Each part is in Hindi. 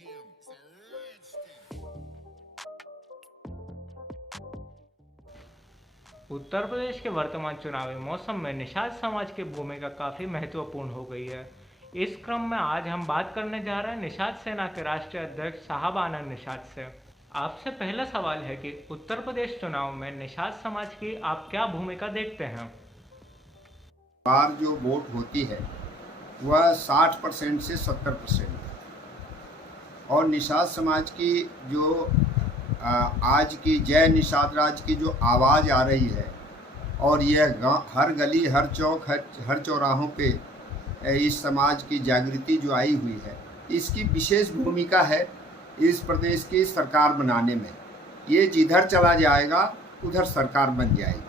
game. It's a rich thing. Uttar Pradesh के वर्तमान चुनावी मौसम में निषाद समाज की भूमिका काफ़ी महत्वपूर्ण हो गई है। इस क्रम में आज हम बात करने जा रहे हैं निषाद सेना के राष्ट्रीय अध्यक्ष साहब आनंद निषाद से। आपसे पहला सवाल है कि उत्तर प्रदेश चुनाव में निषाद समाज की आप क्या भूमिका देखते हैं? बार जो वोट होती है वह 60% से 70% और निषाद समाज की जो आज की जय निषाद राज की जो आवाज़ आ रही है और यह हर गली हर चौक हर चौराहों पे इस समाज की जागृति जो आई हुई है, इसकी विशेष भूमिका है इस प्रदेश की सरकार बनाने में। ये जिधर चला जाएगा उधर सरकार बन जाएगी।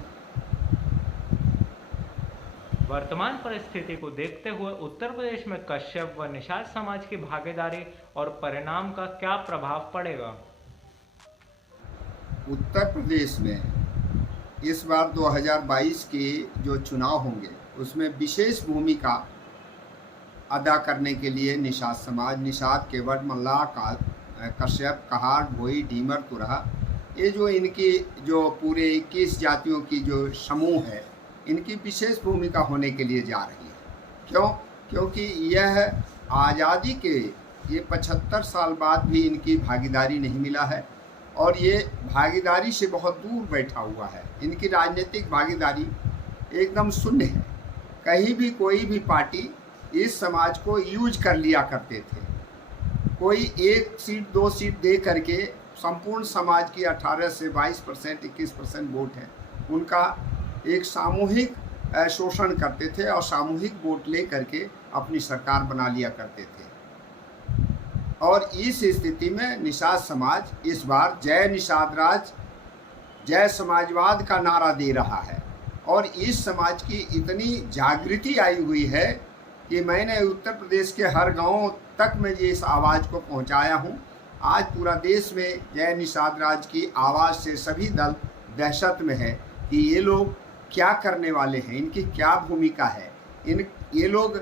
वर्तमान परिस्थिति को देखते हुए उत्तर प्रदेश में कश्यप व निषाद समाज की भागीदारी और परिणाम का क्या प्रभाव पड़ेगा? उत्तर प्रदेश में इस बार 2022 के जो चुनाव होंगे उसमें विशेष भूमिका अदा करने के लिए निषाद समाज, निषाद, केवट, मल्लाह, कश्यप, कहार, भोई, ढीमर, तुरहा, ये जो इनकी जो पूरे 21 जातियों की जो समूह है, इनकी विशेष भूमिका होने के लिए जा रही है। क्यों? क्योंकि यह आज़ादी के ये 75 साल बाद भी इनकी भागीदारी नहीं मिला है और ये भागीदारी से बहुत दूर बैठा हुआ है। इनकी राजनीतिक भागीदारी एकदम शून्य है। कहीं भी कोई भी पार्टी इस समाज को यूज कर लिया करते थे। कोई 1 सीट 2 सीट दे करके संपूर्ण समाज की 18 से 22%, 21% वोट है, उनका एक सामूहिक शोषण करते थे और सामूहिक वोट ले करके अपनी सरकार बना लिया करते थे। और इस स्थिति में निषाद समाज इस बार जय निषाद राज, जय समाजवाद का नारा दे रहा है और इस समाज की इतनी जागृति आई हुई है कि मैंने उत्तर प्रदेश के हर गांव तक में ये इस आवाज़ को पहुंचाया हूं। आज पूरा देश में जय निषाद राज की आवाज़ से सभी दल दहशत में है कि ये लोग क्या करने वाले हैं, इनकी क्या भूमिका है, ये लोग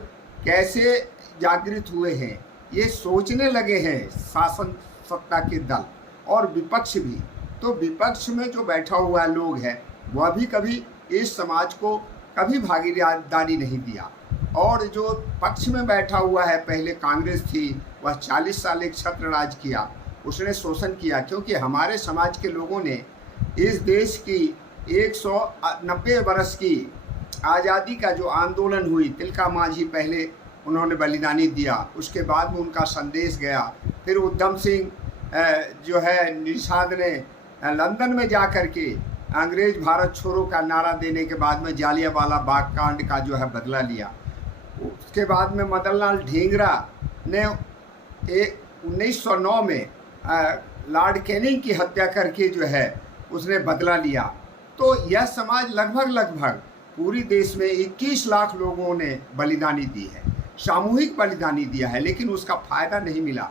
कैसे जागृत हुए हैं, ये सोचने लगे हैं शासन सत्ता के दल और विपक्ष भी। तो विपक्ष में जो बैठा हुआ लोग है वह भी कभी इस समाज को कभी भागीदारी नहीं दिया और जो पक्ष में बैठा हुआ है, पहले कांग्रेस थी, वह 40 साल एक छत्र राज किया, उसने शोषण किया। क्योंकि हमारे समाज के लोगों ने इस देश की 190 वर्ष की आज़ादी का जो आंदोलन हुई, तिलका मांझी पहले उन्होंने बलिदानी दिया, उसके बाद में उनका संदेश गया। फिर उधम सिंह जो है निषाद ने लंदन में जा कर के अंग्रेज भारत छोड़ो का नारा देने के बाद में जालियांवाला बाग कांड का जो है बदला लिया। उसके बाद में मदन लाल ढींगरा ने 1909 में लॉर्ड कैनिंग की हत्या करके जो है उसने बदला लिया। तो यह समाज लगभग पूरी देश में 21 लाख लोगों ने बलिदानी दी है, सामूहिक बलिदानी दिया है, लेकिन उसका फायदा नहीं मिला।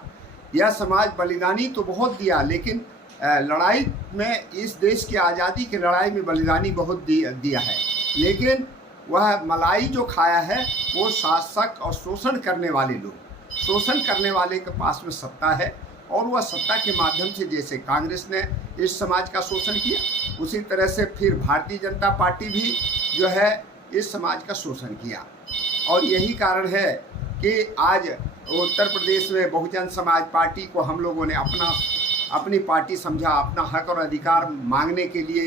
यह समाज बलिदानी तो बहुत दिया, लेकिन लड़ाई में, इस देश की आज़ादी की लड़ाई में बलिदानी बहुत दिया है, लेकिन वह मलाई जो खाया है वो शासक और शोषण करने वाले लोग, शोषण करने वाले के पास में सत्ता है और वह सत्ता के माध्यम से, जैसे कांग्रेस ने इस समाज का शोषण किया, उसी तरह से फिर भारतीय जनता पार्टी भी जो है इस समाज का शोषण किया। और यही कारण है कि आज उत्तर प्रदेश में बहुजन समाज पार्टी को हम लोगों ने अपनी पार्टी समझा, अपना हक और अधिकार मांगने के लिए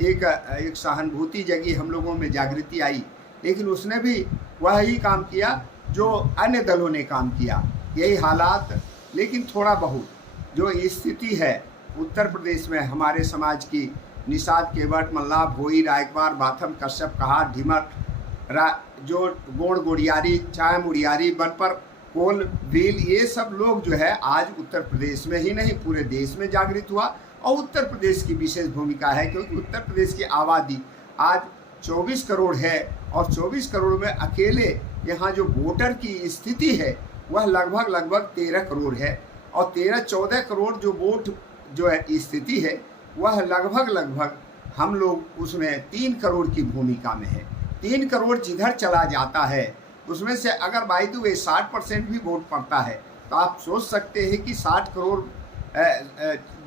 एक सहानुभूति जगी, हम लोगों में जागृति आई। लेकिन उसने भी वही काम किया जो अन्य दलों ने काम किया, यही हालात। लेकिन थोड़ा बहुत जो स्थिति है उत्तर प्रदेश में हमारे समाज की, निषाद, केवट, मल्लाह, भोई, रायकवार, बाथम, कश्यप, कहार, ढीमर, जो गोड़ गोड़ियारी, चाय मुड़ियारी, बनपर, कोल, भील, ये सब लोग जो है आज उत्तर प्रदेश में ही नहीं पूरे देश में जागृत हुआ। और उत्तर प्रदेश की विशेष भूमिका है क्योंकि उत्तर प्रदेश की आबादी आज 24 करोड़ है और 24 करोड़ में अकेले यहाँ जो वोटर की स्थिति है वह लगभग 13 करोड़ है और 13-14 करोड़ जो वोट जो है स्थिति है वह लगभग हम लोग उसमें 3 करोड़ की भूमिका में है। 3 करोड़ जिधर चला जाता है उसमें से अगर बाई द वे 60% भी वोट पड़ता है तो आप सोच सकते हैं कि 60 करोड़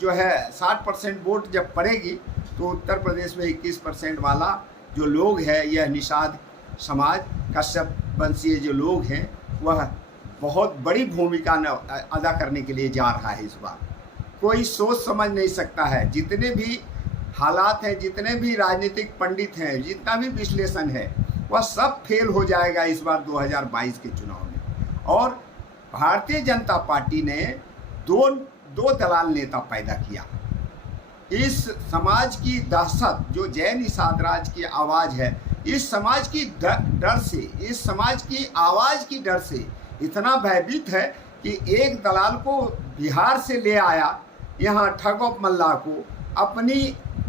जो है 60% वोट जब पड़ेगी तो उत्तर प्रदेश में 21% वाला जो लोग हैं, यह निषाद समाज कश्यप वंशीय जो लोग हैं, वह बहुत बड़ी भूमिका अदा करने के लिए जा रहा है। इस बार कोई सोच समझ नहीं सकता है। जितने भी हालात हैं, जितने भी राजनीतिक पंडित हैं, जितना भी विश्लेषण है, वह सब फेल हो जाएगा इस बार 2022 के चुनाव में। और भारतीय जनता पार्टी ने दो दलाल नेता पैदा किया। इस समाज की दहशत जो जय निषाद राज की आवाज़ है, इस समाज की डर से, इस समाज की आवाज़ की डर से इतना भयभीत है कि एक दलाल को बिहार से ले आया यहाँ ठगोप मल्ला को अपनी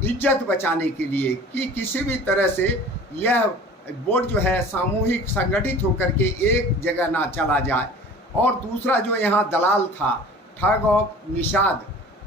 इज्जत बचाने के लिए कि किसी भी तरह से यह वोट जो है सामूहिक संगठित होकर के एक जगह ना चला जाए। और दूसरा जो यहाँ दलाल था ठगोप निषाद,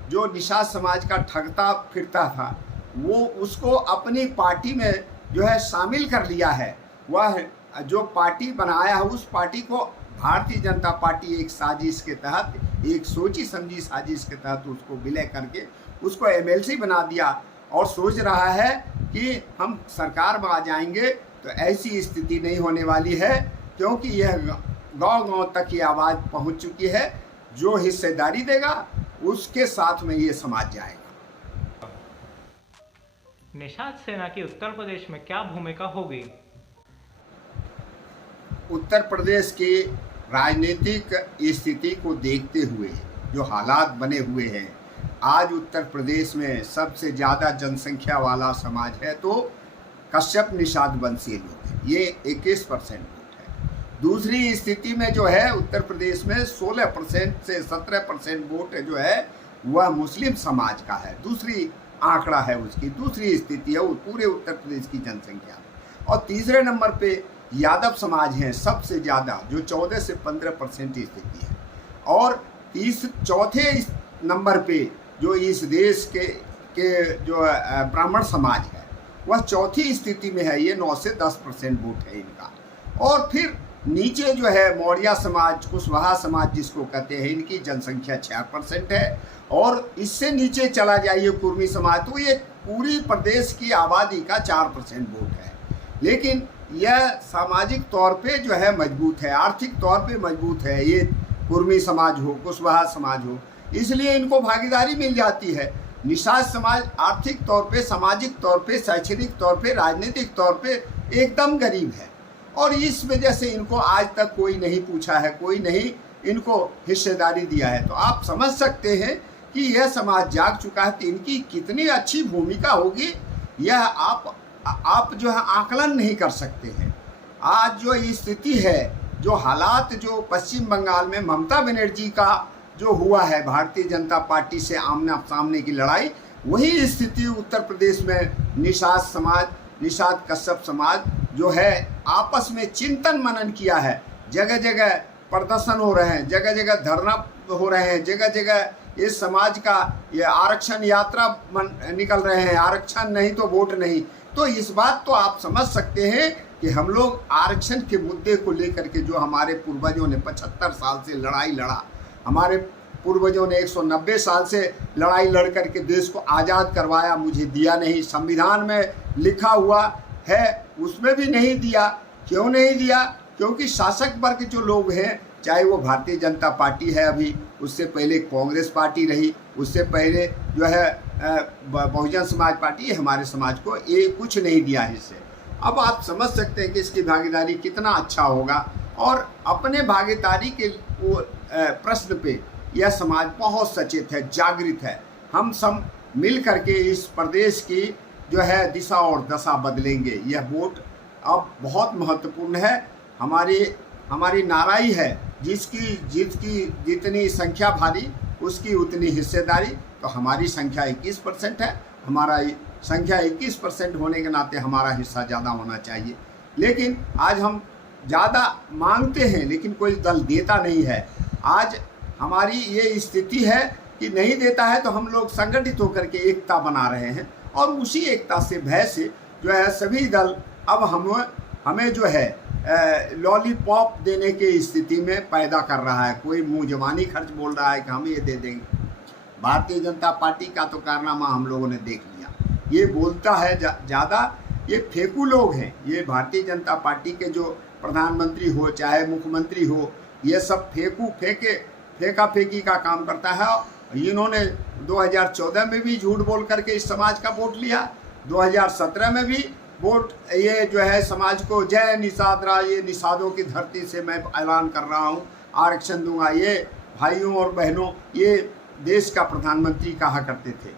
जो निषाद समाज का ठगता फिरता था, वो उसको अपनी पार्टी में जो है शामिल कर लिया है। वह जो पार्टी बनाया है, उस पार्टी को भारतीय जनता पार्टी एक साजिश के तहत, एक सोची समझी साजिश के तहत उसको विलय करके उसको एमएलसी बना दिया और सोच रहा है कि हम सरकार में आ जाएंगे। तो ऐसी स्थिति नहीं होने वाली है, क्योंकि यह गांव-गांव तक ये आवाज़ पहुंच चुकी है। जो हिस्सेदारी देगा उसके साथ में ये समाज जाएगा। निषाद सेना की उत्तर प्रदेश में क्या भूमिका होगी? उत्तर प्रदेश की राजनीतिक स्थिति को देखते हुए जो हालात बने हुए हैं, आज उत्तर प्रदेश में सबसे ज़्यादा जनसंख्या वाला समाज है तो कश्यप निषाद वंशीय लोग हैं, ये 21% वोट है। दूसरी स्थिति में जो है उत्तर प्रदेश में 16% से 17% वोट जो है वह मुस्लिम समाज का है। दूसरी आंकड़ा है उसकी, दूसरी स्थिति है पूरे उत्तर प्रदेश की जनसंख्या में। और तीसरे नंबर पे यादव समाज हैं सबसे ज़्यादा, जो 14 से 15% स्थिति है। और चौथे नंबर पे जो इस देश के जो ब्राह्मण समाज है, वह चौथी स्थिति में है, ये 9 से 10% वोट है इनका। और फिर नीचे जो है मौर्य समाज, कुशवाहा समाज जिसको कहते हैं, इनकी जनसंख्या 6% है। और इससे नीचे चला जाइए कुर्मी समाज, तो ये पूरी प्रदेश की आबादी का 4% वोट है। लेकिन यह सामाजिक तौर पे जो है मजबूत है, आर्थिक तौर पे मजबूत है, ये कुर्मी समाज हो, कुशवाहा समाज हो, इसलिए इनको भागीदारी मिल जाती है। निषाद समाज आर्थिक तौर पे, सामाजिक तौर पे, शैक्षणिक तौर पे, राजनीतिक तौर पे एकदम गरीब है। और इस वजह से इनको आज तक कोई नहीं पूछा है, कोई नहीं इनको हिस्सेदारी दिया है। तो आप समझ सकते हैं कि यह समाज जाग चुका है, तो इनकी कितनी अच्छी भूमिका होगी, यह आप जो है आकलन नहीं कर सकते हैं। आज जो स्थिति है, जो हालात जो पश्चिम बंगाल में ममता बनर्जी का जो हुआ है भारतीय जनता पार्टी से आमने सामने की लड़ाई, वही स्थिति उत्तर प्रदेश में निषाद समाज, निषाद कश्यप समाज जो है आपस में चिंतन मनन किया है। जगह जगह प्रदर्शन हो रहे हैं, जगह जगह धरना हो रहे हैं, जगह जगह इस समाज का ये आरक्षण यात्रा निकल रहे हैं, आरक्षण नहीं तो वोट नहीं। तो इस बात तो आप समझ सकते हैं कि हम लोग आरक्षण के मुद्दे को लेकर के जो हमारे पूर्वजों ने 75 साल से लड़ाई लड़ा, हमारे पूर्वजों ने 190 साल से लड़ाई लड़ करके देश को आज़ाद करवाया, मुझे दिया नहीं। संविधान में लिखा हुआ है उसमें भी नहीं दिया। क्यों नहीं दिया? क्योंकि शासक वर्ग जो लोग हैं, चाहे वो भारतीय जनता पार्टी है अभी, उससे पहले कांग्रेस पार्टी रही, उससे पहले जो है बहुजन समाज पार्टी, हमारे समाज को ये कुछ नहीं दिया है इससे। अब आप समझ सकते हैं कि इसकी भागीदारी कितना अच्छा होगा। और अपने भागीदारी के प्रश्न पे यह समाज बहुत सचेत है, जागृत है। हम सब मिल करके इस प्रदेश की जो है दिशा और दशा बदलेंगे। यह वोट अब बहुत महत्वपूर्ण है। हमारी नाराई है, जिसकी जितनी संख्या भारी उसकी उतनी हिस्सेदारी। तो हमारी संख्या 21% है, हमारा संख्या 21% होने के नाते हमारा हिस्सा ज़्यादा होना चाहिए। लेकिन आज हम ज़्यादा मांगते हैं लेकिन कोई दल देता नहीं है। आज हमारी ये स्थिति है कि नहीं देता है, तो हम लोग संगठित होकर के एकता बना रहे हैं। और उसी एकता से, भय से जो है सभी दल अब हमें जो है लॉलीपॉप देने की स्थिति में पैदा कर रहा है। कोई मुँह जबानी खर्च बोल रहा है कि हम ये दे देंगे। भारतीय जनता पार्टी का तो कारनामा हम लोगों ने देख लिया। ये बोलता है ज़्यादा, ये फेंकू लोग हैं। ये भारतीय जनता पार्टी के जो प्रधानमंत्री हो चाहे मुख्यमंत्री हो, ये सब फेंका फेंकी का काम करता है। इन्होंने 2014 में भी झूठ बोल करके इस समाज का वोट लिया, 2017 में भी वोट ये जो है समाज को जय निषाद राज, ये निषादों की धरती से मैं ऐलान कर रहा हूँ, आरक्षण दूंगा। ये भाइयों और बहनों, ये देश का प्रधानमंत्री कहा करते थे।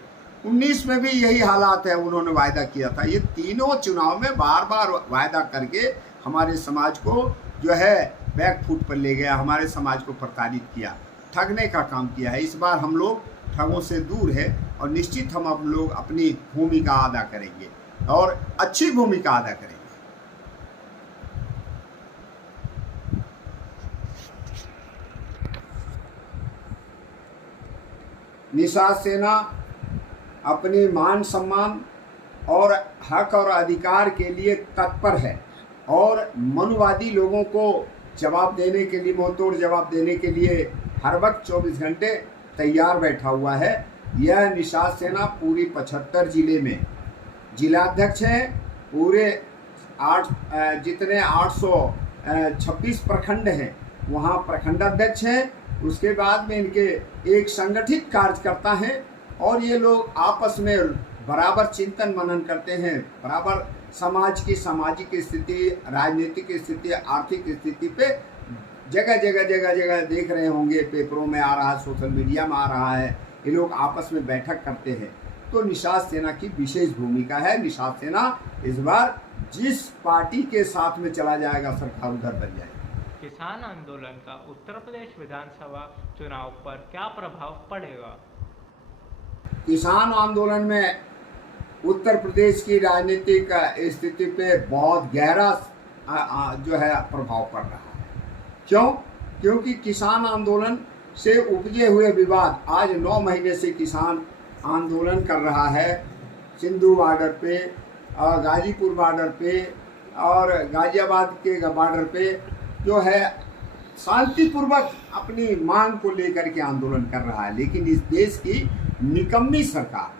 19 में भी यही हालात है, उन्होंने वायदा किया था। ये तीनों चुनाव में बार बार वायदा करके हमारे समाज को जो है बैकफुट पर ले गया, हमारे समाज को प्रताड़ित किया, ठगने का काम किया है। इस बार हम लोग ठगों से दूर है और निश्चित हम लोग अपनी भूमिका अदा करेंगे और अच्छी भूमिका अदा करेंगे। निषाद सेना अपनी मान सम्मान और हक और अधिकार के लिए तत्पर है और मनुवादी लोगों को जवाब देने के लिए, मुंहतोड़ जवाब देने के लिए हर वक्त 24 घंटे तैयार बैठा हुआ है। यह निषाद सेना पूरी 75 जिले में जिलाध्यक्ष हैं। पूरे 826 प्रखंड हैं, वहाँ प्रखंडाध्यक्ष हैं। उसके बाद में इनके एक संगठित कार्यकर्ता हैं और ये लोग आपस में बराबर चिंतन मनन करते हैं, बराबर समाज की सामाजिक स्थिति, राजनीतिक स्थिति, आर्थिक स्थिति पे जगह जगह देख रहे होंगे, पेपरों में आ रहा है, सोशल मीडिया में आ रहा है। ये लोग आपस में बैठक करते हैं। तो निषाद सेना की विशेष भूमिका है। निषाद सेना इस बार जिस पार्टी के साथ में चला जाएगा सरकार उधर बन जाएगी। किसान आंदोलन का उत्तर प्रदेश विधानसभा चुनाव पर क्या प्रभाव पड़ेगा? किसान आंदोलन में उत्तर प्रदेश की राजनीतिक स्थिति पे बहुत गहरा जो है प्रभाव पड़ रहा है। क्यों? क्योंकि किसान आंदोलन से उपजे हुए विवाद, आज 9 महीने से किसान आंदोलन कर रहा है। सिंधु बॉर्डर पे, गाजीपुर बॉर्डर पे और गाजियाबाद के बॉर्डर पे जो है शांतिपूर्वक अपनी मांग को लेकर के आंदोलन कर रहा है। लेकिन इस देश की निकम्मी सरकार,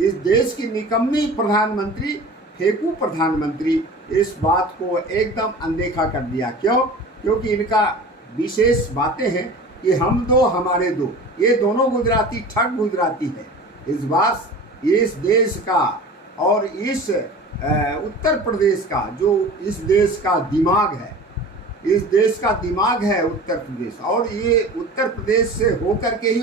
इस देश की निकम्मी प्रधानमंत्री, फेंकू प्रधानमंत्री इस बात को एकदम अनदेखा कर दिया। क्यों? क्योंकि इनका विशेष बातें हैं कि हम दो हमारे दो, ये दोनों गुजराती ठग गुजराती है। इस बार इस देश का और इस उत्तर प्रदेश का, जो इस देश का दिमाग है, इस देश का दिमाग है उत्तर प्रदेश, और ये उत्तर प्रदेश से होकर के ही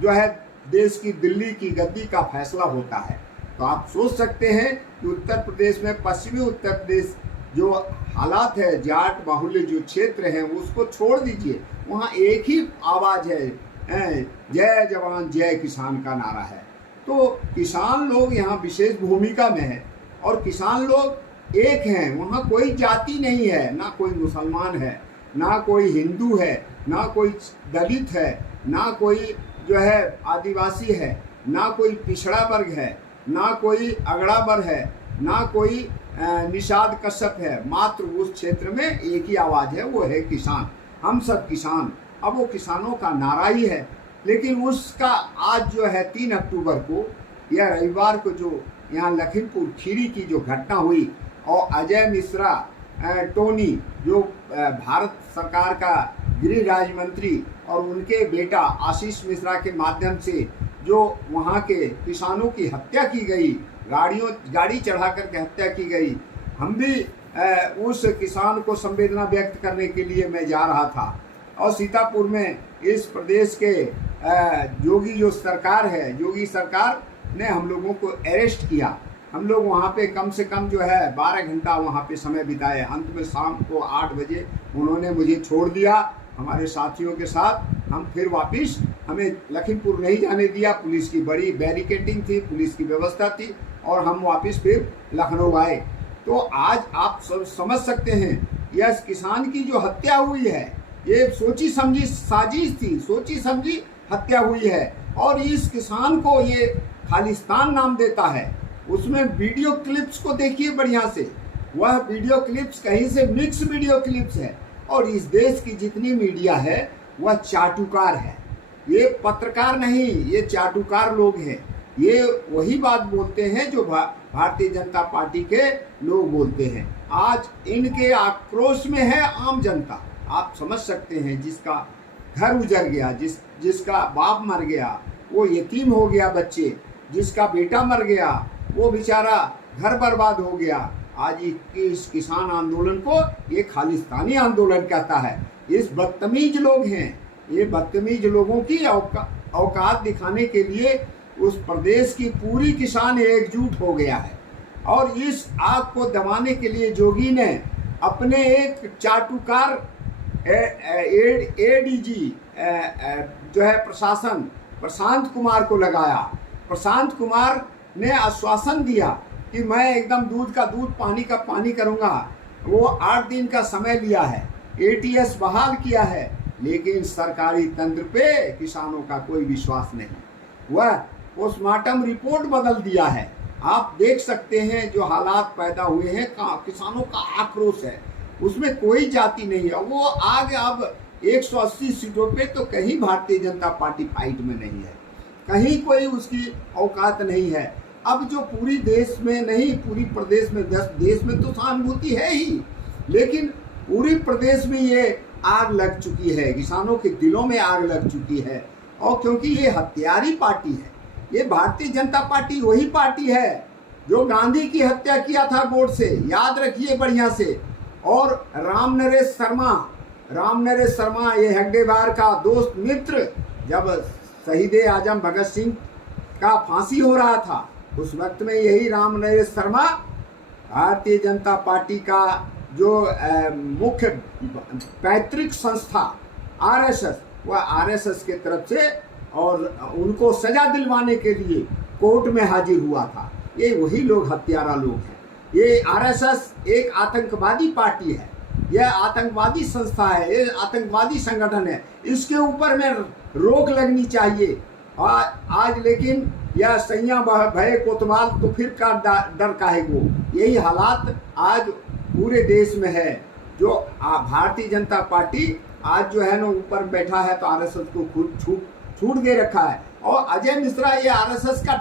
जो है देश की दिल्ली की गद्दी का फैसला होता है। तो आप सोच सकते हैं कि उत्तर प्रदेश में, पश्चिमी उत्तर प्रदेश जो हालात है, जाट बाहुल्य जो क्षेत्र है, उसको छोड़ दीजिए, वहाँ एक ही आवाज़ है, जय जवान जय किसान का नारा है। तो किसान लोग यहाँ विशेष भूमिका में है और किसान लोग एक हैं। वहाँ कोई जाति नहीं है, ना कोई मुसलमान है, ना कोई हिंदू है, ना कोई दलित है, ना कोई जो है आदिवासी है, ना कोई पिछड़ा वर्ग है, ना कोई अगड़ा वर्ग है, ना कोई निषाद कश्यप है। मात्र उस क्षेत्र में एक ही आवाज़ है, वो है किसान। हम सब किसान। अब वो किसानों का नारा ही है। लेकिन उसका आज जो है 3 अक्टूबर को या रविवार को जो यहाँ लखीमपुर खीरी की जो घटना हुई और अजय मिश्रा टोनी जो भारत सरकार का गृह राज्य मंत्री और उनके बेटा आशीष मिश्रा के माध्यम से जो वहाँ के किसानों की हत्या की गई, गाड़ी चढ़ा करके हत्या की गई, हम भी उस किसान को संवेदना व्यक्त करने के लिए मैं जा रहा था। और सीतापुर में इस प्रदेश के योगी जो सरकार है, योगी सरकार ने हम लोगों को अरेस्ट किया। हम लोग वहाँ पे कम से कम जो है 12 घंटा वहाँ पे समय बिताए। अंत में शाम को 8 बजे उन्होंने मुझे छोड़ दिया हमारे साथियों के साथ। हम फिर वापस, हमें लखीमपुर नहीं जाने दिया, पुलिस की बड़ी बैरिकेडिंग थी, पुलिस की व्यवस्था थी और हम वापस फिर लखनऊ आए। तो आज आप सब समझ सकते हैं, यह किसान की जो हत्या हुई है, ये सोची समझी साजिश थी, सोची समझी हत्या हुई है। और इस किसान को ये खालिस्तान नाम देता है। उसमें वीडियो क्लिप्स को देखिए बढ़िया से, वह वीडियो क्लिप्स कहीं से मिक्स वीडियो क्लिप्स है। और इस देश की जितनी मीडिया है वह चाटुकार है, ये पत्रकार नहीं, ये चाटुकार लोग हैं। ये वही बात बोलते हैं जो भारतीय जनता पार्टी के लोग बोलते हैं। आज इनके आक्रोश में है आम जनता। आप समझ सकते हैं, जिसका घर उजड़ गया, जिसका बाप मर गया, वो यतीम हो गया बच्चे, जिसका बेटा मर गया, वो बेचारा घर बर्बाद हो गया। आज इस किसान आंदोलन को ये खालिस्तानी आंदोलन कहता है। इस बदतमीज लोग हैं, ये बदतमीज लोगों की औकात दिखाने के लिए उस प्रदेश की पूरी किसान एकजुट हो गया है। और इस आग को दबाने के लिए जोगी ने अपने एक चाटुकार एडीजी जो है प्रशासन प्रशांत कुमार को लगाया। प्रशांत कुमार ने आश्वासन दिया कि मैं एकदम दूध का दूध पानी का पानी करूंगा। वो 8 दिन का समय लिया है, एटीएस बहाल किया है, लेकिन सरकारी तंत्र पे किसानों का कोई विश्वास नहीं। वह पोस्टमार्टम रिपोर्ट बदल दिया है। आप देख सकते हैं जो हालात पैदा हुए हैं, किसानों का आक्रोश है, उसमें कोई जाति नहीं है। वो आगे अब 180 सीटों पे तो कहीं भारतीय जनता पार्टी फाइट में नहीं है, कहीं कोई उसकी औकात नहीं है। अब जो पूरी देश में नहीं, पूरी प्रदेश में, देश में तो सहानुभूति है ही, लेकिन पूरी प्रदेश में ये आग लग चुकी है, किसानों के दिलों में आग लग चुकी है। और क्योंकि ये हत्यारी पार्टी है, ये भारतीय जनता पार्टी वही पार्टी है जो गांधी की हत्या किया था गोड से, याद रखिए बढ़िया से। और राम नरेश शर्मा ये हेगडेवार का दोस्त मित्र, जब शहीद आजम भगत सिंह का फांसी हो रहा था, उस वक्त में यही राम नरेश शर्मा भारतीय जनता पार्टी का जो मुख्य पैतृक संस्था आरएसएस, वह आरएसएस के तरफ से और उनको सजा दिलवाने के लिए कोर्ट में हाजिर हुआ था। ये वही लोग हत्यारा लोग हैं। ये आरएसएस एक आतंकवादी पार्टी है, यह आतंकवादी संस्था है, ये आतंकवादी संगठन है। इसके ऊपर में रोक लगनी चाहिए। आज लेकिन यह सैया भय कोतवाल तो फिर का डर काहे को। यही हालात आज पूरे देश में है। जो भारतीय जनता पार्टी आज जो है ना ऊपर बैठा है, तो आरएसएस को खुद छूट दे रखा है। और अजय मिश्रा ये आरएसएस का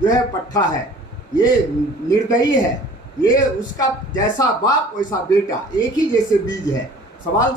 जो है पट्टा है, ये निर्दयी है, ये उसका जैसा बाप वैसा बेटा, एक ही जैसे बीज है। सवाल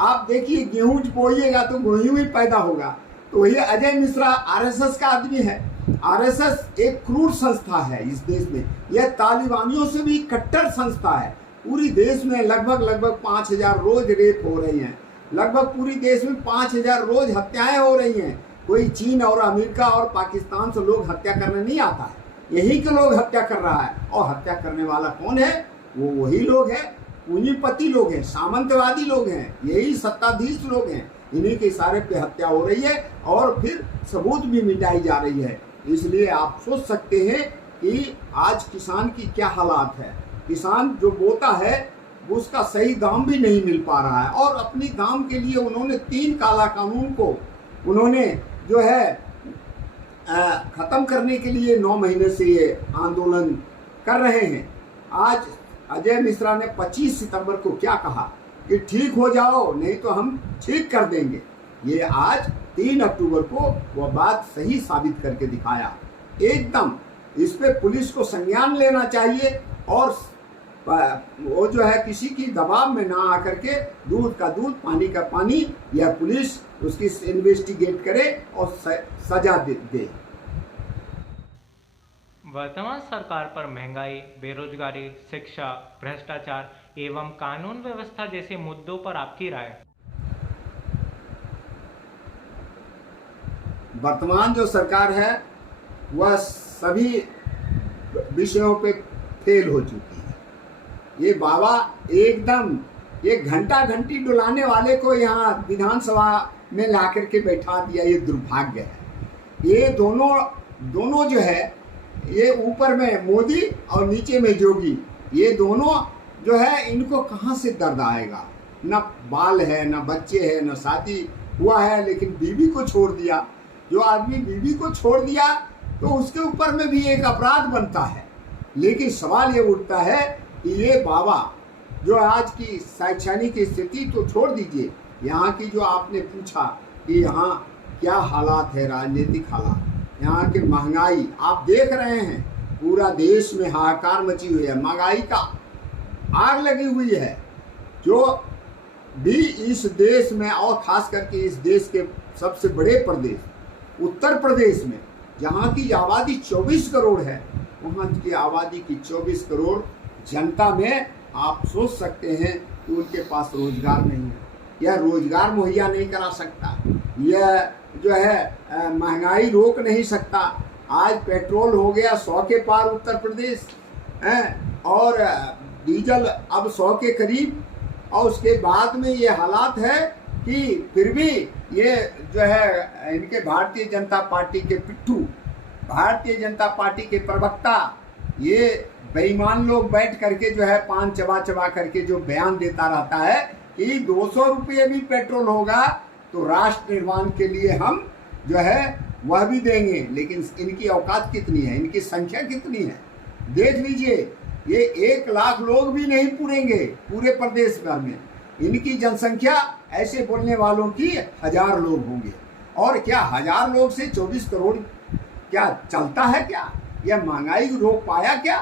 आप देखिए, गेहूं बोइएगा तो गेहूं ही पैदा होगा। तो ये अजय मिश्रा आरएसएस का आदमी है। आरएसएस एक क्रूर संस्था है इस देश में, यह तालिबानियों से भी कट्टर संस्था है। पूरी देश में लगभग 5000 रोज रेप हो रही हैं, लगभग पूरी देश में 5000 रोज हत्याएं हो रही हैं। कोई चीन और अमेरिका और पाकिस्तान से लोग हत्या करने नहीं आता है, यही के लोग हत्या कर रहा है। और हत्या करने वाला कौन है? वो वही लोग हैं, पूंजीपति लोग हैं, सामंतवादी लोग हैं, यही सत्ताधीश लोग हैं। इन्हीं के इशारे पे हत्या हो रही है और फिर सबूत भी मिटाई जा रही है। इसलिए आप सोच सकते हैं कि आज किसान की क्या हालात है। किसान जो बोता है उसका सही दाम भी नहीं मिल पा रहा है। और अपनी दाम के लिए उन्होंने 3 काला कानून को उन्होंने जो है खत्म करने के लिए 9 महीने से ये आंदोलन कर रहे हैं। आज अजय मिश्रा ने 25 सितंबर को क्या कहा कि ठीक हो जाओ, नहीं तो हम ठीक कर देंगे। ये आज 3 अक्टूबर को वह बात सही साबित करके दिखाया। एकदम इस पे पुलिस को संज्ञान लेना चाहिए और वो जो है किसी की दबाव में ना आकर के दूध का दूध पानी का पानी, या पुलिस उसकी इन्वेस्टिगेट करे और सजा दे। वर्तमान सरकार पर महंगाई, बेरोजगारी, शिक्षा, भ्रष्टाचार एवं कानून व्यवस्था जैसे मुद्दों पर आपकी राय? वर्तमान जो सरकार है वह सभी विषयों पे फेल हो चुकी है। ये बाबा एकदम ये घंटा घंटी डुलाने वाले को यहाँ विधानसभा में ला करके बैठा दिया, ये दुर्भाग्य है। ये दोनों जो है, ये ऊपर में मोदी और नीचे में जोगी, ये दोनों जो है इनको कहाँ से दर्द आएगा? न बाल है, न बच्चे है, न शादी हुआ है, लेकिन बीवी को छोड़ दिया। जो आदमी बीवी को छोड़ दिया तो उसके ऊपर में भी एक अपराध बनता है। लेकिन सवाल ये उठता है कि ये बाबा जो आज की शैक्षणिक स्थिति तो छोड़ दीजिए, यहाँ की जो आपने पूछा कि यहाँ क्या हालात है, राजनीतिक हालात, यहाँ की महंगाई आप देख रहे हैं, पूरा देश में हाहाकार मची हुई है, महंगाई का आग लगी हुई है। जो भी इस देश में और खास करके इस देश के सबसे बड़े प्रदेश उत्तर प्रदेश में, जहाँ की आबादी 24 करोड़ है, वहाँ की आबादी की 24 करोड़ जनता में आप सोच सकते हैं कि उनके पास रोजगार नहीं है, यह रोजगार मुहैया नहीं करा सकता, यह जो है महंगाई रोक नहीं सकता। आज पेट्रोल हो गया 100 के पार उत्तर प्रदेश है, और डीजल अब 100 के करीब, और उसके बाद में ये हालात है कि फिर भी ये जो है इनके भारतीय जनता पार्टी के पिट्ठू, भारतीय जनता पार्टी के प्रवक्ता, ये बेईमान लोग बैठ करके जो है पान चबा चबा करके जो बयान देता रहता है कि 200 रुपये भी पेट्रोल होगा तो राष्ट्र निर्माण के लिए हम जो है वह भी देंगे। लेकिन इनकी औकात कितनी है, इनकी संख्या कितनी है, देख लीजिए, ये 1 लाख लोग भी नहीं पूरेंगे पूरे प्रदेश भर में। इनकी जनसंख्या ऐसे बोलने वालों की 1000 लोग होंगे, और क्या 1000 लोग से 24 करोड़ क्या चलता है क्या? यह महंगाई रोक पाया क्या?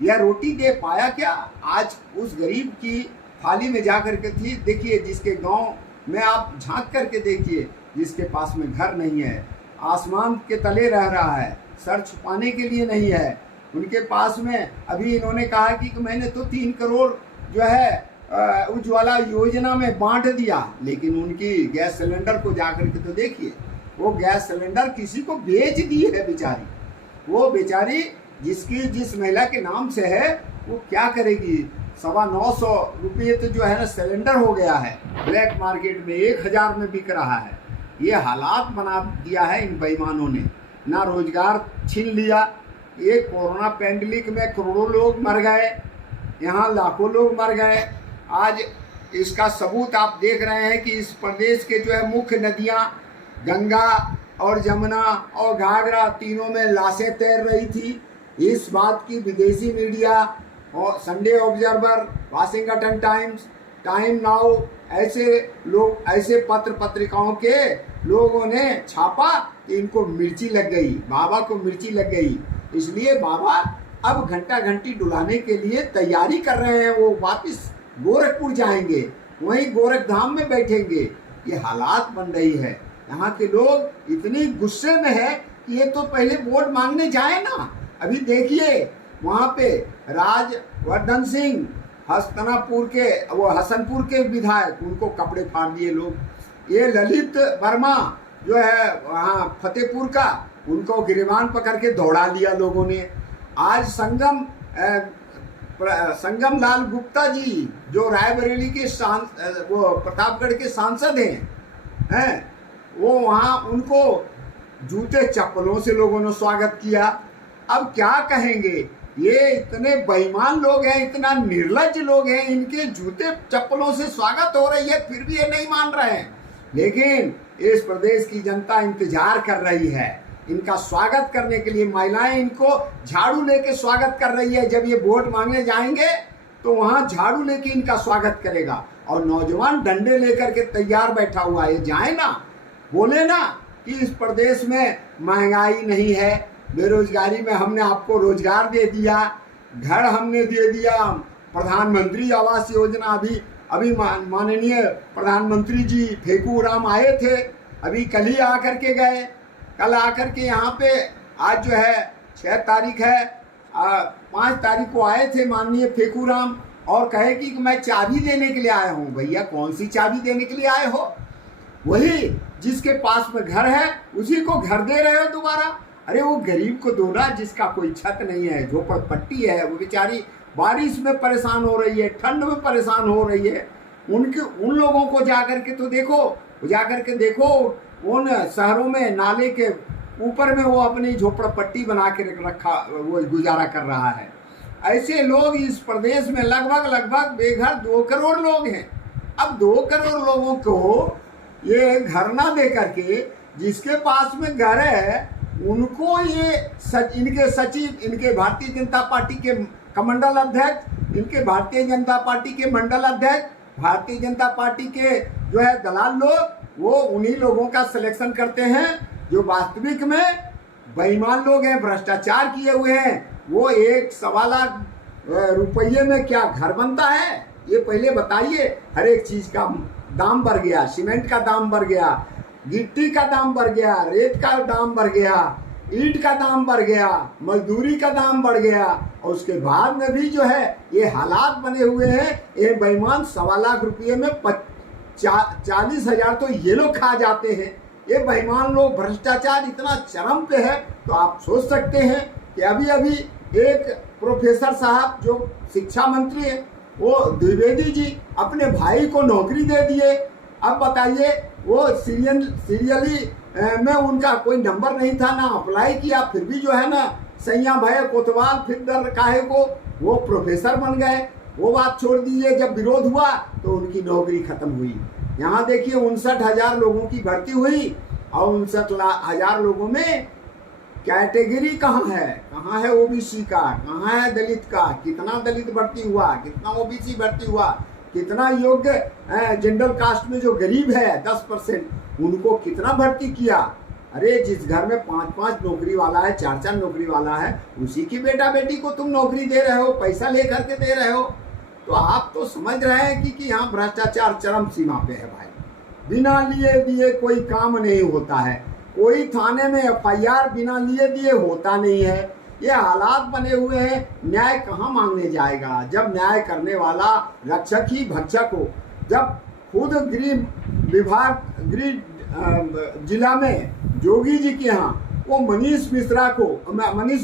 यह रोटी दे पाया क्या? आज उस गरीब की थाली में जा करके थी, देखिए जिसके गांव में आप झांक करके देखिए, जिसके पास में घर नहीं है, आसमान के तले रह रहा है, सर छुपाने के लिए नहीं है, उनके पास में अभी इन्होंने कहा कि मैंने तो 3 करोड़ जो है उज्ज्वला योजना में बांट दिया, लेकिन उनकी गैस सिलेंडर को जाकर के तो देखिए, वो गैस सिलेंडर किसी को बेच दी है बेचारी। वो बेचारी जिस महिला के नाम से है वो क्या करेगी? 925 रुपये तो जो है ना सिलेंडर हो गया है, ब्लैक मार्केट में 1000 में बिक रहा है। ये हालात बना दिया है इन बेईमानों ने, ना रोजगार छीन लिया, ये कोरोना पैंडेमिक में करोड़ों लोग मर गए, यहाँ लाखों लोग मर गए। आज इसका सबूत आप देख रहे हैं कि इस प्रदेश के जो है मुख्य नदियाँ गंगा और जमुना और घाघरा, तीनों में लाशें तैर रही थी। इस बात की विदेशी मीडिया और Sunday observer, Washington times, time now, ऐसे लोग, ऐसे पत्र पत्रिकाओं के लोगों ने छापा कि इनको मिर्ची लग गई, बाबा को मिर्ची लग गई, इसलिए बाबा अब घंटा घंटी डुलाने के लिए तैयारी कर रहे हैं। वो वापस गोरखपुर जाएंगे, वहीं गोरखधाम में बैठेंगे। ये हालात बन रही है, यहाँ के लोग इतनी गुस्से में है कि ये तो पहले वोट मांगने जाए ना। अभी देखिए वहाँ पे राजवर्धन सिंह हस्तनापुर के, वो हसनपुर के विधायक, उनको कपड़े फाड़ दिए लोग। ये ललित वर्मा जो है वहाँ फतेहपुर का, उनको गिरबान पकड़ के दौड़ा लिया लोगों ने। आज संगम लाल गुप्ता जी जो रायबरेली के वो प्रतापगढ़ के सांसद हैं, वो वहाँ उनको जूते चप्पलों से लोगों ने स्वागत किया। अब क्या कहेंगे, ये इतने बेईमान लोग हैं, इतना निर्लज्ज लोग हैं, इनके जूते चप्पलों से स्वागत हो रही है, फिर भी ये नहीं मान रहे हैं। लेकिन इस प्रदेश की जनता इंतजार कर रही है इनका स्वागत करने के लिए। महिलाएं इनको झाड़ू लेके स्वागत कर रही है, जब ये वोट मांगने जाएंगे तो वहां झाड़ू लेके इनका स्वागत करेगा। और नौजवान डंडे लेकर के तैयार बैठा हुआ है, जाए ना, बोले ना कि इस प्रदेश में महंगाई नहीं है, बेरोजगारी में हमने आपको रोजगार दे दिया, घर हमने दे दिया, प्रधानमंत्री आवास योजना अभी माननीय प्रधानमंत्री जी फेकूराम आए थे, अभी कल ही आकर के गए, कल आकर के यहाँ पे, आज जो है 6 तारीख है, 5 तारीख को आए थे माननीय फेकूराम, और कहे कि मैं चाबी देने के लिए आया हूँ। भैया कौन सी चाबी देने के लिए आए हो? वही जिसके पास में घर है उसी को घर दे रहे हो दोबारा। अरे वो गरीब को दो ना, जिसका कोई छत नहीं है, झोपड़पट्टी है, वो बेचारी बारिश में परेशान हो रही है, ठंड में परेशान हो रही है। उन लोगों को जाकर के देखो उन शहरों में नाले के ऊपर में वो अपनी झोपड़पट्टी बना के रखा, वो गुजारा कर रहा है। ऐसे लोग इस प्रदेश में लगभग बेघर 2 करोड़ लोग हैं। अब 2 करोड़ लोगों को ये घर ना दे करके, जिसके पास में घर है उनको ये इनके सचिव, इनके भारतीय जनता पार्टी के कमंडल अध्यक्ष इनके भारतीय जनता पार्टी के मंडल अध्यक्ष, भारतीय जनता पार्टी के जो है दलाल लोग, वो उन्हीं लोगों का सिलेक्शन करते हैं जो वास्तविक में बेईमान लोग हैं, भ्रष्टाचार किए हुए हैं। वो 1.25 लाख रुपये में क्या घर बनता है, ये पहले बताइए। हर एक चीज का दाम बढ़ गया, सीमेंट का दाम बढ़ गया, गिट्टी का दाम बढ़ गया, रेत का दाम बढ़ गया, ईंट का दाम बढ़ गया, मजदूरी का दाम बढ़ गया, और उसके बाद में भी जो है ये हालात बने हुए हैं। ये बेईमान 1.25 लाख रुपये में 40,000 तो ये लोग खा जाते हैं। ये बेईमान लोग, भ्रष्टाचार इतना चरम पे है। तो आप सोच सकते हैं कि अभी अभी एक प्रोफेसर साहब जो शिक्षा मंत्री है, वो द्विवेदी जी अपने भाई को नौकरी दे दिए। अब बताइए, वो सीरियली में उनका कोई नंबर नहीं था, ना अप्लाई किया, फिर भी जो है ना सैया भय कोतवाल फिर डर काहे को वो प्रोफेसर बन गए। वो बात छोड़ दीजिए, जब विरोध हुआ तो उनकी नौकरी खत्म हुई। यहाँ देखिए 59,000 लोगों की भर्ती हुई और 59,000 लोगों में कैटेगरी कहाँ है ओबीसी का, कहाँ है दलित का, कितना दलित भर्ती हुआ, कितना ओबीसी भर्ती हुआ, कितना योग्य जनरल कास्ट में जो गरीब है 10% उनको कितना भर्ती किया। अरे जिस घर में 5-5 नौकरी वाला है, 4-4 नौकरी वाला है, उसी की बेटा बेटी को तुम नौकरी दे रहे हो, पैसा लेकर के दे रहे हो। तो आप तो समझ रहे हैं कि यहाँ भ्रष्टाचार चरम सीमा पे है भाई। बिना लिए दिए कोई काम नहीं होता है, कोई थाने में FIR बिना लिए दिए होता नहीं है। ये हालात बने हुए हैं, न्याय कहाँ मांगने जाएगा जब न्याय करने वाला रक्षक ही भक्षक हो। जब खुद गृह जिला में जोगी जी के यहाँ वो मनीष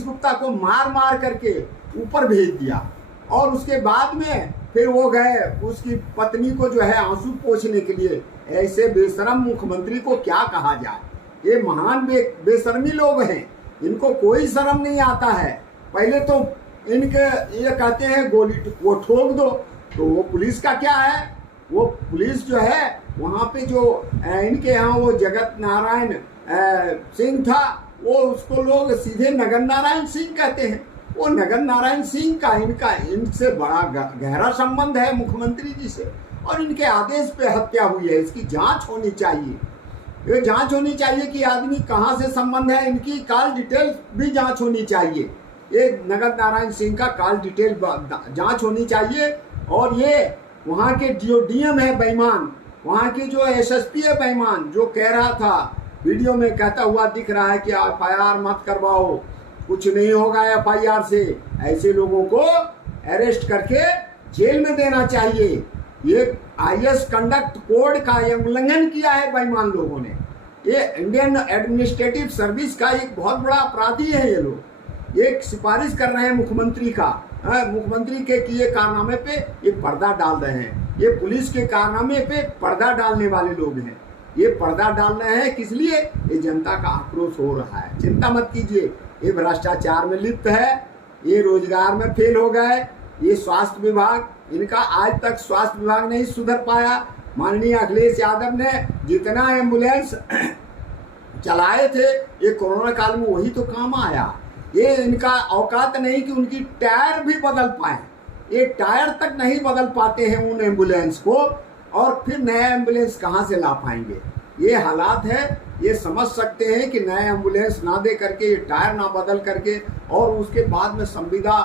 गुप्ता को मार करके ऊपर भेज दिया, और उसके बाद में फिर वो गए उसकी पत्नी को जो है आंसू पोंछने के लिए। ऐसे बेशरम मुख्यमंत्री को क्या कहा जाए। ये महान बेशर्मी लोग हैं, इनको कोई शर्म नहीं आता है। पहले तो इनके ये कहते हैं गोली वो ठोक दो, तो वो पुलिस का क्या है, वो पुलिस जो है वहाँ पे जो इनके यहाँ वो जगत नारायण सिंह था, वो उसको लोग सीधे नगर नारायण सिंह कहते हैं। वो नगर नारायण सिंह का इनसे बड़ा गहरा संबंध है मुख्यमंत्री जी से, और इनके आदेश पे हत्या हुई है। इसकी जांच होनी चाहिए, ये जांच होनी चाहिए कि आदमी कहाँ से संबंध है, इनकी कॉल डिटेल भी जांच होनी चाहिए। ये नगर नारायण सिंह का कॉल डिटेल जांच होनी चाहिए। और ये वहाँ के जो DM है बेईमान, वहाँ के जो SSP है बेईमान, जो कह रहा था वीडियो में कहता हुआ दिख रहा है कि FIR मत करवाओ, कुछ नहीं होगा FIR से। ऐसे लोगों को अरेस्ट करके जेल में देना चाहिए। ये IS कंडक्ट कोड का ये उल्लंघन किया है बेईमान लोगों ने। ये इंडियन एडमिनिस्ट्रेटिव सर्विस का एक बहुत बड़ा अपराधी है। ये लोग एक सिफारिश कर रहे हैं मुख्यमंत्री का, मुख्यमंत्री के किए कारनामे पे ये पर्दा डाल रहे हैं। ये पुलिस के कारनामे पे पर्दा डालने वाले लोग हैं। ये पर्दा डाल रहे हैं किस लिए? ये जनता का आक्रोश हो रहा है। चिंता मत कीजिए, ये भ्रष्टाचार में लिप्त है, ये रोजगार में फेल हो गए, ये स्वास्थ्य विभाग, इनका आज तक स्वास्थ्य विभाग नहीं सुधर पाया। माननीय अखिलेश यादव ने जितना एम्बुलेंस चलाए थे ये कोरोना काल में वही तो काम आया। ये इनका औकात नहीं कि उनकी टायर भी बदल पाए, ये टायर तक नहीं बदल पाते हैं उन एम्बुलेंस को, और फिर नया एम्बुलेंस कहाँ से ला पाएंगे। ये हालात है। ये समझ सकते हैं कि नया एम्बुलेंस ना दे करके, ये टायर ना बदल करके, और उसके बाद में संविदा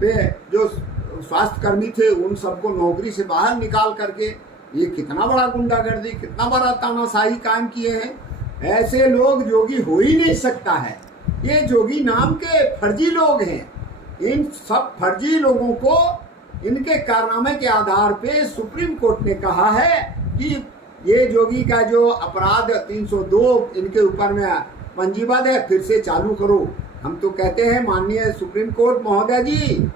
पे जो स्वास्थ्य कर्मी थे उन सबको नौकरी से बाहर निकाल करके ये कितना बड़ा गुंडागर्दी, कितना बड़ा तानाशाही कायम किए हैं। ऐसे लोग जोगी हो ही नहीं सकता है। ये जोगी नाम के फर्जी लोग हैं। इन सब फर्जी लोगों को इनके कारनामे के आधार पे सुप्रीम कोर्ट ने कहा है कि ये जोगी का जो अपराध 302 इनके ऊपर में पंजीबद्ध है, फिर से चालू करो। हम तो कहते हैं माननीय सुप्रीम कोर्ट महोदय जी,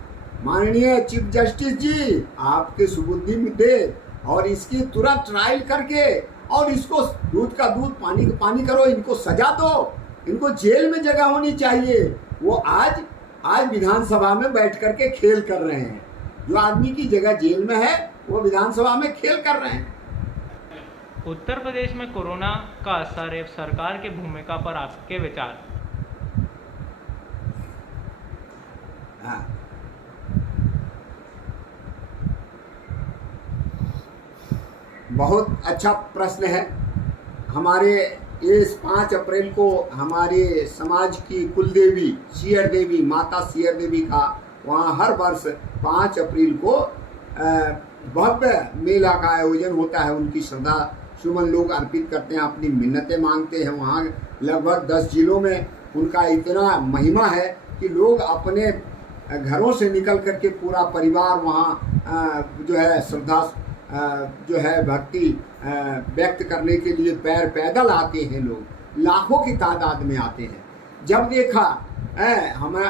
माननीय चीफ जस्टिस जी, आपके सुबुद्धि में दे और इसकी तुरंत ट्रायल करके और इसको दूध का दूध पानी का पानी करो, इनको सजा दो, इनको जेल में जगह होनी चाहिए। वो आज विधानसभा में बैठ करके खेल कर रहे हैं। जो आदमी की जगह जेल में है वो विधानसभा में खेल कर रहे हैं। उत्तर प्रदेश में कोरोना का असर एवं सरकार की भूमिका पर आपके विचार? बहुत अच्छा प्रश्न है। हमारे इस 5 अप्रैल को हमारे समाज की कुल देवी सियर देवी माता सियर देवी का वहाँ हर वर्ष 5 अप्रैल को भव्य मेला का आयोजन होता है। उनकी श्रद्धा सुमन लोग अर्पित करते हैं, अपनी मिन्नतें मांगते हैं। वहाँ लगभग 10 जिलों में उनका इतना महिमा है कि लोग अपने घरों से निकल करके पूरा परिवार वहाँ जो है श्रद्धा जो है भक्ति व्यक्त करने के लिए पैदल आते हैं। लोग लाखों की तादाद में आते हैं। जब देखा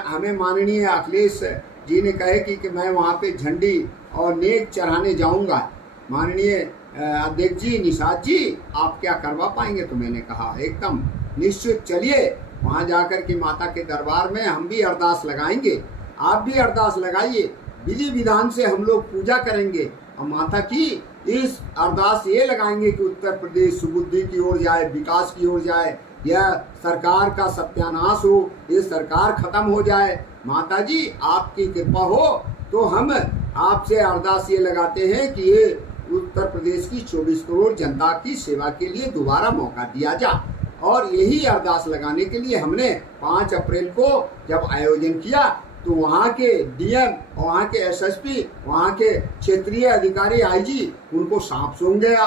हमें माननीय अखिलेश जी ने कहे कि मैं वहाँ पे झंडी और नेक चढ़ाने जाऊँगा, माननीय अध्यक्ष जी निषाद जी आप क्या करवा पाएंगे? तो मैंने कहा एकदम निश्चित, चलिए वहाँ जाकर के माता के दरबार में हम भी अरदास लगाएंगे, आप भी अरदास लगाइए, विधि विधान से हम लोग पूजा करेंगे और माता की इस अरदास ये लगाएंगे कि उत्तर प्रदेश सुबुद्धि की ओर जाए, विकास की ओर जाए, यह सरकार का सत्यानाश हो, ये सरकार खत्म हो जाए। माता जी आपकी कृपा हो तो हम आपसे अरदास ये लगाते हैं कि ये उत्तर प्रदेश की 24 करोड़ जनता की सेवा के लिए दोबारा मौका दिया जाए। और यही अरदास लगाने के लिए हमने 5 अप्रैल को जब आयोजन किया तो वहाँ के डीएम, वहाँ के एसएसपी, वहाँ के क्षेत्रीय अधिकारी आईजी उनको सांप सूंघ गया।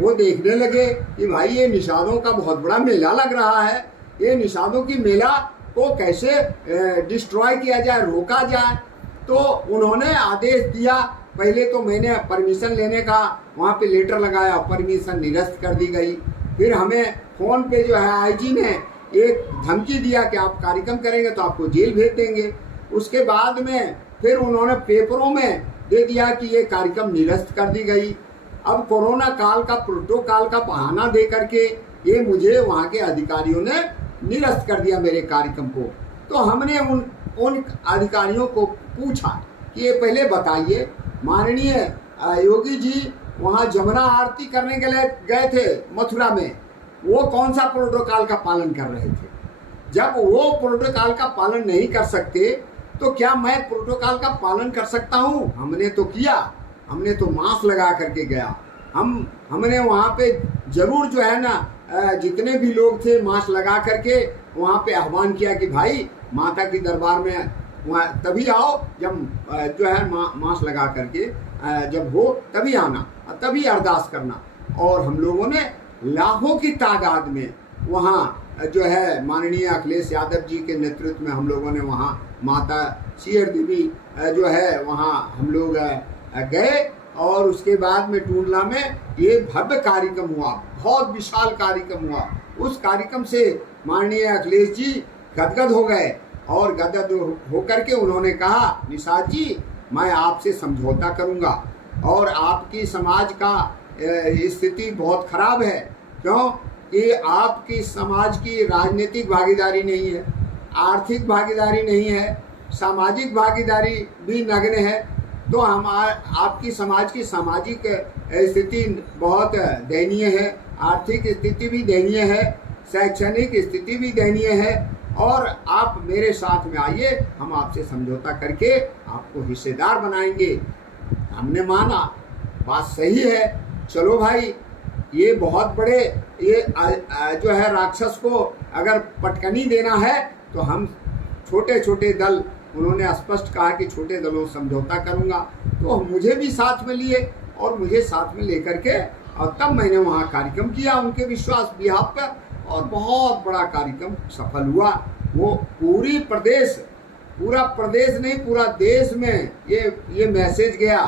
वो देखने लगे कि भाई ये निषादों का बहुत बड़ा मेला लग रहा है, ये निषादों की मेला को कैसे डिस्ट्रॉय किया जाए, रोका जाए। तो उन्होंने आदेश दिया। पहले तो मैंने परमिशन लेने का वहाँ पे लेटर लगाया, परमिशन निरस्त कर दी गई। फिर हमें फ़ोन पे जो है आईजी ने एक धमकी दिया कि आप कार्यक्रम करेंगे तो आपको जेल भेज देंगे। उसके बाद में फिर उन्होंने पेपरों में दे दिया कि ये कार्यक्रम निरस्त कर दी गई। अब कोरोना काल का प्रोटोकॉल का बहाना दे करके ये मुझे वहाँ के अधिकारियों ने निरस्त कर दिया मेरे कार्यक्रम को। तो हमने उन अधिकारियों को पूछा कि ये पहले बताइए, माननीय योगी जी वहाँ जमुना आरती करने के लिए गए थे मथुरा में, वो कौन सा प्रोटोकॉल का पालन कर रहे थे? जब वो प्रोटोकॉल का पालन नहीं कर सकते तो क्या मैं प्रोटोकॉल का पालन कर सकता हूँ? हमने तो किया, हमने तो मास्क लगा करके गया। हमने वहाँ पे जरूर जो है ना जितने भी लोग थे मास्क लगा करके वहाँ पे आह्वान किया कि भाई माता की दरबार में वहाँ तभी आओ जब जो है मास्क लगा करके जब हो तभी आना, तभी अरदास करना। और हम लोगों ने लाखों की तादाद में वहाँ जो है माननीय अखिलेश यादव जी के नेतृत्व में हम लोगों ने वहाँ माता सियर देवी जो है वहाँ हम लोग गए। और उसके बाद में टूंडला में ये भव्य कार्यक्रम हुआ, बहुत विशाल कार्यक्रम हुआ। उस कार्यक्रम से माननीय अखिलेश जी गदगद हो गए और गदगद होकर के उन्होंने कहा निषाद जी मैं आपसे समझौता करूंगा और आपकी समाज का स्थिति बहुत खराब है। क्यों कि आपकी समाज की राजनीतिक भागीदारी नहीं है, आर्थिक भागीदारी नहीं है, सामाजिक भागीदारी भी नगण्य है। तो आपकी समाज की सामाजिक स्थिति बहुत दयनीय है, आर्थिक स्थिति भी दयनीय है, शैक्षणिक स्थिति भी दयनीय है। और आप मेरे साथ में आइए, हम आपसे समझौता करके आपको हिस्सेदार बनाएंगे। हमने माना, बात सही है, चलो भाई ये बहुत बड़े ये जो है राक्षस को अगर पटकनी देना है तो हम छोटे छोटे दल, उन्होंने स्पष्ट कहा कि छोटे दलों से समझौता करूंगा। तो मुझे भी साथ में लिए और मुझे साथ में लेकर के और तब मैंने वहाँ कार्यक्रम किया उनके विश्वास बिहाफ पर और बहुत बड़ा कार्यक्रम सफल हुआ। वो पूरा प्रदेश नहीं पूरा देश में ये मैसेज गया।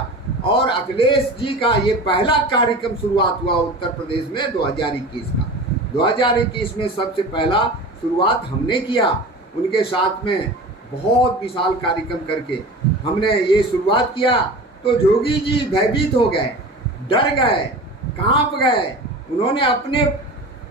और अखिलेश जी का ये पहला कार्यक्रम शुरुआत हुआ उत्तर प्रदेश में 2021 का। 2021 में सबसे पहला शुरुआत हमने किया उनके साथ में, बहुत विशाल कार्यक्रम करके हमने ये शुरुआत किया। तो जोगी जी भयभीत हो गए, डर गए, कांप गए। उन्होंने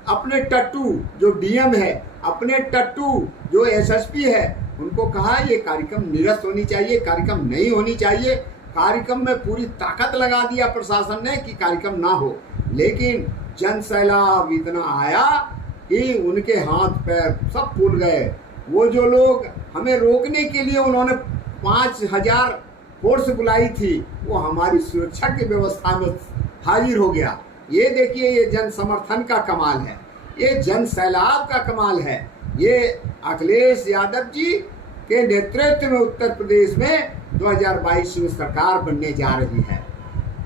अपने टट्टू जो डीएम है, अपने टट्टू जो एसएसपी है, उनको कहा ये कार्यक्रम निरस्त होनी चाहिए, कार्यक्रम नहीं होनी चाहिए। कार्यक्रम में पूरी ताकत लगा दिया प्रशासन ने कि कार्यक्रम ना हो। लेकिन जन सैलाब इतना आया कि उनके हाथ पैर सब फूल गए। वो जो लोग हमें रोकने के लिए उन्होंने 5000 फोर्स बुलाई थी, वो हमारी सुरक्षा की व्यवस्था में हाजिर हो गया। ये देखिए, ये जन समर्थन का कमाल है, ये जन सैलाब का कमाल है। ये अखिलेश यादव जी के नेतृत्व में उत्तर प्रदेश में 2022 में सरकार बनने जा रही है।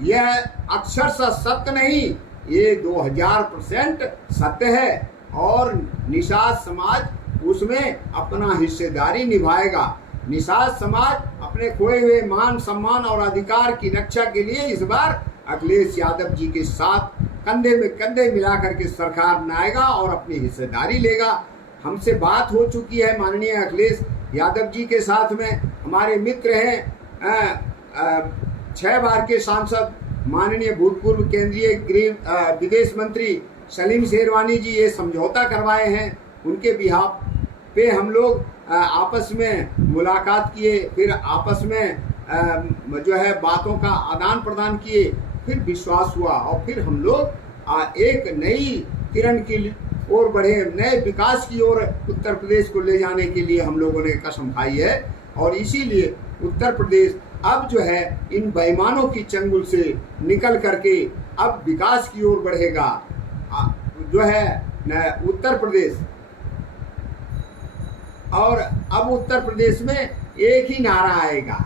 यह अक्षरशः सत्य नहीं, ये 2000% सत्य है और निषाद समाज उसमें अपना हिस्सेदारी निभाएगा। निषाद समाज अपने खोए हुए मान सम्मान और अधिकार की रक्षा के लिए इस बार अखिलेश यादव जी के साथ कंधे में कंधे मिलाकर के सरकार बनाएगा और अपनी हिस्सेदारी लेगा। हमसे बात हो चुकी है माननीय अखिलेश यादव जी के साथ में, हमारे मित्र हैं 6 बार के सांसद माननीय भूतपूर्व केंद्रीय गृह विदेश मंत्री सलीम शेरवानी जी ये समझौता करवाए हैं। उनके बिहाफ पे हम लोग आपस में मुलाकात किए, फिर आपस में जो है बातों का आदान प्रदान किए, फिर विश्वास हुआ और फिर हम लोग एक नई किरण की ओर बढ़े, नए विकास की ओर उत्तर प्रदेश को ले जाने के लिए हम लोगों ने कसम खाई है। और इसीलिए उत्तर प्रदेश अब जो है इन बेईमानों की चंगुल से निकल करके अब विकास की ओर बढ़ेगा। जो है उत्तर प्रदेश, और अब उत्तर प्रदेश में एक ही नारा आएगा,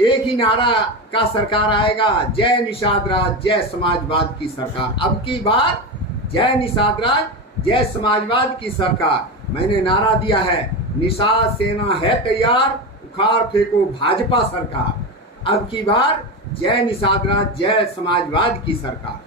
एक ही नारा का सरकार आएगा, जय निषाद राज जय समाजवाद की सरकार। अब की बार जय निषाद राज जय समाजवाद की सरकार। मैंने नारा दिया है, निषाद सेना है तैयार, उखाड़ फेंको भाजपा सरकार। अब की बार जय निषाद राज जय समाजवाद की सरकार।